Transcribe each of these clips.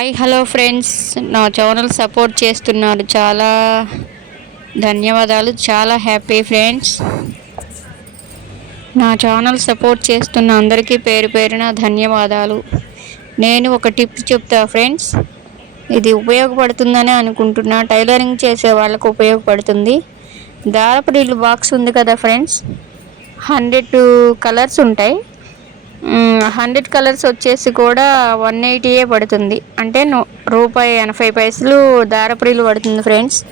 Hi hello friends. నా channel support చేస్తున్నారు. చాలా ధన్యవాదాలు. చాలా హ్యాపీ ఫ్రెండ్స్ నా ఛానల్ సపోర్ట్ చేస్తున్న అందరికీ పేరు పేరున ధన్యవాదాలు. నేను ఒక టిప్ చెప్తా ఫ్రెండ్స్ ఇది ఉపయోగపడుతుందని అనుకుంటున్నా. టైలరింగ్ చేసే వాళ్ళకు ఉపయోగపడుతుంది. దారపు బాక్స్ ఉంది కదా ఫ్రెండ్స్ హండ్రెడ్ కలర్స్ ఉంటాయి. హండ్రెడ్ కలర్స్ వచ్చేసి కూడా వన్ ఎయిటీయే పడుతుంది. అంటే రూపాయి ఎనభై పైసలు దారపురీలు పడుతుంది ఫ్రెండ్స్.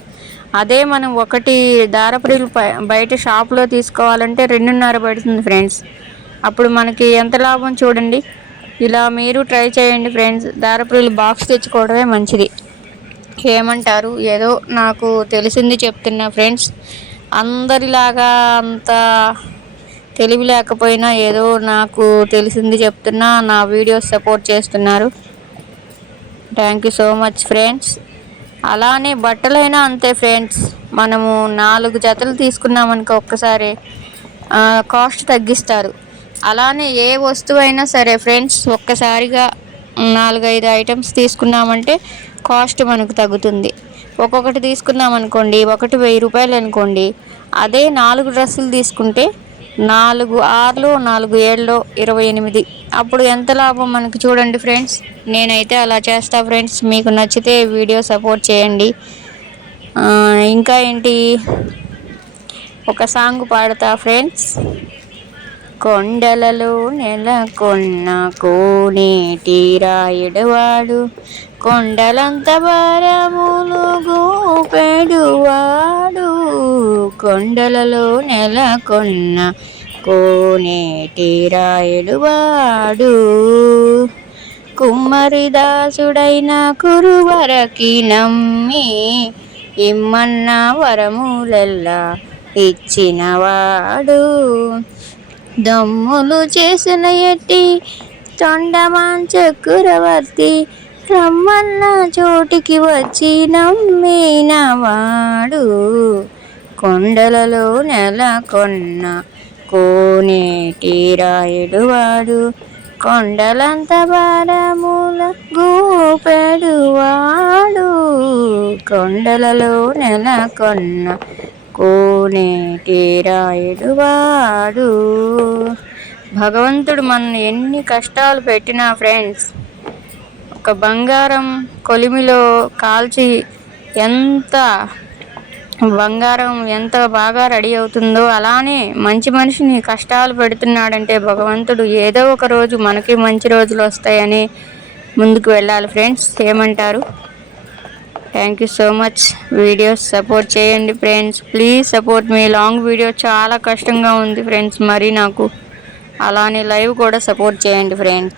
అదే మనం ఒకటి దారపురీలు బయట షాప్లో తీసుకోవాలంటే రెండున్నర పడుతుంది ఫ్రెండ్స్. అప్పుడు మనకి ఎంత లాభం చూడండి. ఇలా మీరు ట్రై చేయండి ఫ్రెండ్స్. దారపురీలు బాక్స్ తెచ్చుకోవడమే మంచిది. ఏమంటారు? ఏదో నాకు తెలిసింది చెప్తున్నా ఫ్రెండ్స్. అందరిలాగా అంత తెలివి లేకపోయినా ఏదో నాకు తెలిసింది చెప్తున్నా నా వీడియోస్ సపోర్ట్ చేస్తున్నారు. Thank you so much friends అలానే బట్టలైనా అంతే ఫ్రెండ్స్ మనము నాలుగు జతలు తీసుకున్నామనుకో ఒక్కసారి కాస్ట్ తగ్గిస్తారు. అలానే ఏ వస్తువు అయినా సరే ఫ్రెండ్స్ ఒక్కసారిగా నాలుగైదు ఐటమ్స్ తీసుకున్నామంటే కాస్ట్ మనకు తగ్గుతుంది. ఒక్కొక్కటి తీసుకున్నాం అనుకోండి ఒకటి వెయ్యి రూపాయలు అనుకోండి అదే నాలుగు డ్రెస్సులు తీసుకుంటే నాలుగు ఆర్లు నాలుగు ఏళ్ళు ఇరవై ఎనిమిది. అప్పుడు ఎంత లాభం మనకు చూడండి ఫ్రెండ్స్. నేనైతే అలా చేస్తా ఫ్రెండ్స్. మీకు నచ్చితే వీడియో సపోర్ట్ చేయండి. ఇంకా ఏంటి? ఒక సాంగ్ పాడతా ఫ్రెండ్స్. కొండలలో నెలకొన్న కోనేటి రాయుడువాడు కొండలంత భారములు గోపెడువాడు. కొండలలో నెలకొన్న కోనేటి రాయుడువాడు కుమ్మరిదాసుడైన కురువరకి నమ్మి ఇమ్మన్న వరములెల్లా ఇచ్చినవాడు. దమ్ములు చేసిన ఎట్టి తొండమాన్ చక్రవర్తి రమ్మన్న చోటికి వచ్చి నమ్మినవాడు కొండలలో నెలకొన్న కోనేటి రాయుడు వాడు. కొండలంత భారముల గోపెడు వాడు. కొండలలో నెలకొన్న కోనేటి వాడు భగవంతుడు మన ఎన్ని కష్టాలు పెట్టినా ఫ్రెండ్స్ ఒక బంగారం కొలిమిలో కాల్చి ఎంత బంగారం ఎంత బాగా రెడీ అవుతుందో అలానే మంచి మనిషిని కష్టాలు పెడుతున్నాడంటే భగవంతుడు ఏదో ఒక రోజు మనకి మంచి రోజులు వస్తాయని ముందుకు వెళ్ళాలి ఫ్రెండ్స్. ఏమంటారు? Thank you so much videos support చేయండి ఫ్రెండ్స్ ప్లీజ్ సపోర్ట్ మీ లాంగ్ వీడియో చాలా కష్టంగా ఉంది ఫ్రెండ్స్ మరి నాకు అలానే లైవ్ కూడా సపోర్ట్ చేయండి ఫ్రెండ్స్